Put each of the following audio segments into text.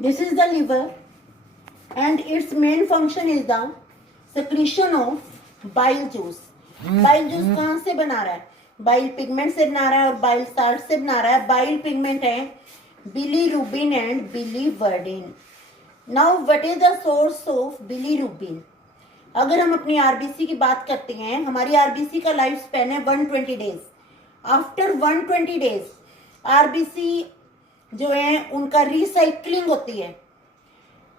This is the liver and its main function is the secretion of bile juice. Bile juice कहाँ से बना रहा है? Bile pigment से बना रहा है और bile salt से बना रहा है. Bile pigment है bilirubin and biliverdin. Now what is the source of bilirubin? अगर हम अपनी आरबीसी की बात करते हैं, हमारी आरबीसी का लाइफ स्पेन है 120 डेज. आफ्टर 120 डेज आरबीसी जो है उनका रिसाइकलिंग होती है.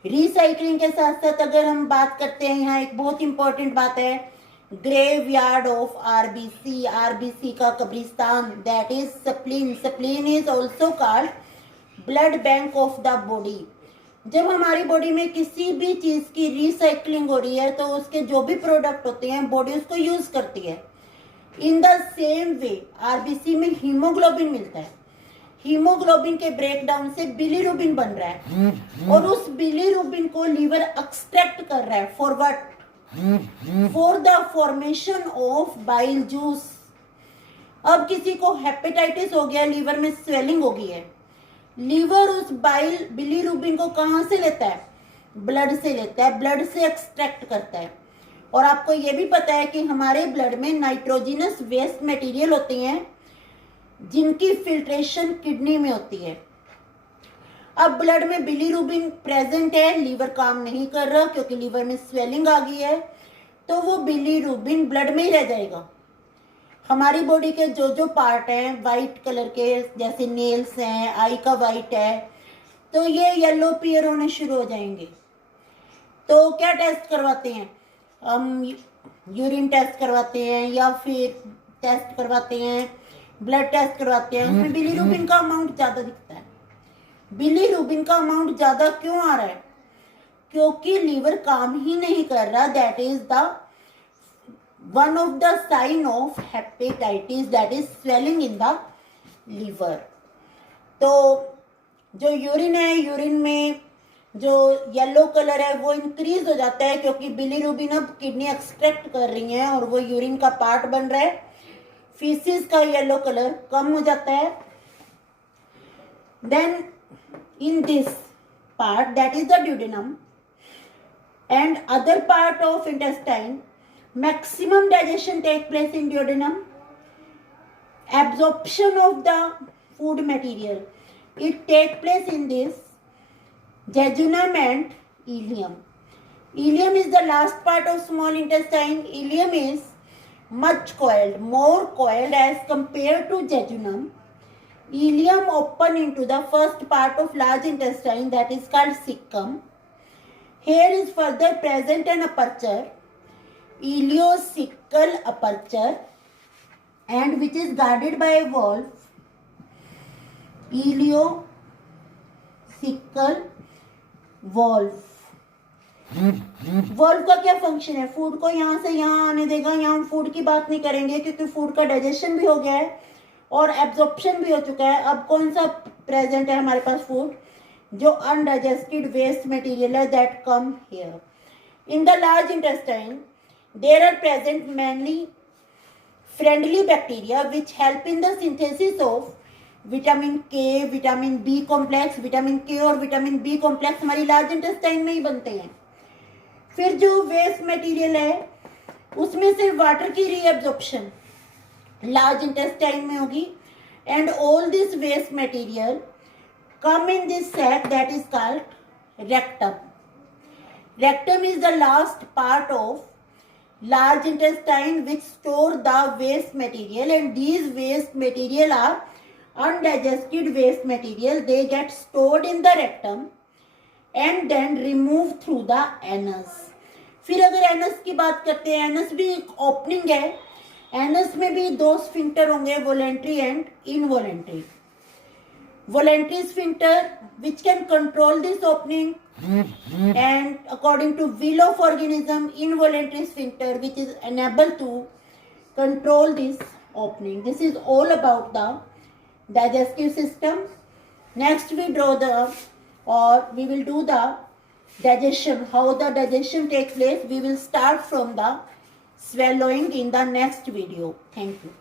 रिसाइकलिंग के साथ साथ अगर हम बात करते हैं, यहाँ एक बहुत इंपॉर्टेंट बात है, graveyard of RBC, RBC का कब्रिस्तान, that is spleen. Spleen is also called blood bank of the body. जब हमारी बॉडी में किसी भी चीज की रिसाइकलिंग हो रही है तो उसके जो भी प्रोडक्ट होते हैं बॉडी उसको यूज करती है. In the same way RBC में हीमोग्लोबिन मिलता है. हीमोग्लोबिन के ब्रेकडाउन से बिलीरुबिन बन रहा है और उस बिलीरुबिन को लीवर एक्सट्रैक्ट कर रहा है. For what? For the formation of bile juice. अब किसी को हेपेटाइटिस हो गया, लीवर में स्वेलिंग हो गई है, लीवर उस बाइल बिलीरुबिन को कहां से लेता है? ब्लड से लेता है, ब्लड से एक्सट्रैक्ट करता है. और आपको यह भी पता है कि हमारे ब्लड में नाइट्रोजिनस वेस्ट मटेरियल होती हैं जिनकी फिल्ट्रेशन किडनी में होती है. अब ब्लड में बिलीरुबिन प्रेजेंट है, लीवर काम नहीं कर रहा क्योंकि लीवर में स्वेलिंग आ गई है, तो वो बिलीरुबिन ब्लड में ही रह जाएगा. हमारी बॉडी के जो जो पार्ट हैं वाइट कलर के, जैसे नेल्स हैं, आई का वाइट है, तो ये येलो पीयर होने शुरू हो जाएंगे. तो क्या टेस्ट करवाते हैं हम? यूरिन टेस्ट करवाते हैं या फिर टेस्ट करवाते हैं, ब्लड टेस्ट करवाते हैं. उसमें बिलीरुबिन का अमाउंट ज्यादा दिखता है. बिलीरुबिन का अमाउंट ज्यादा क्यों आ रहा है? क्योंकि लीवर काम ही नहीं कर रहा. That is the one of the sign of hepatitis, that is swelling in the liver. तो जो यूरिन है, यूरिन में जो येलो कलर है वो इंक्रीज हो जाता है क्योंकि बिलीरुबिन अब किडनी एक्सट्रैक्ट कर रही है और वो यूरिन का पार्ट बन रहा है. फीसिस का येलो कलर कम हो जाता है. Then in this part, that is the duodenum and other part of intestine, maximum digestion take place in duodenum. Absorption of the food material, it take place in this jejunum and ileum. Ileum is the last part of small intestine. Ileum is much coiled, more coiled as compared to jejunum. Ileum open into the first part of large intestine, that is called cecum. Here is further present an aperture, ileocecal aperture, and which is guarded by a valve, ileocecal valve. Valve का क्या function है? Food को यहाँ से यहाँ आने देगा. यहाँ हम फूड की बात नहीं करेंगे क्योंकि फूड का डाइजेशन भी हो गया है और एब्जॉर्प्शन भी हो चुका है. अब कौन सा प्रेजेंट है हमारे पास? फूड. जो अनडाइजेस्टेड वेस्ट मटेरियल है that come here. In the large intestine there are present mainly friendly bacteria which help in the synthesis of vitamin K, vitamin B complex. vitamin K और vitamin B complex हमारी large intestine में ही बनते हैं. फिर जो waste material है उसमें से water की reabsorption large intestine में होगी and all this waste material come in this sac that is called rectum. Rectum is the last part of large intestine which store the waste material, and these waste material are undigested waste material. They get stored in the rectum and then removed through the anus. फिर अगर anus की बात करते हैं, anus भी एक opening है. Anus में भी दो स्फिंक्टर होंगे, voluntary and involuntary. Voluntary sphincter which can control this opening, and according to will of organism, involuntary sphincter which is unable to control this opening. This is all about the digestive system. Next we will do the digestion, how the digestion takes place. We will start from the swallowing in the next video. Thank you.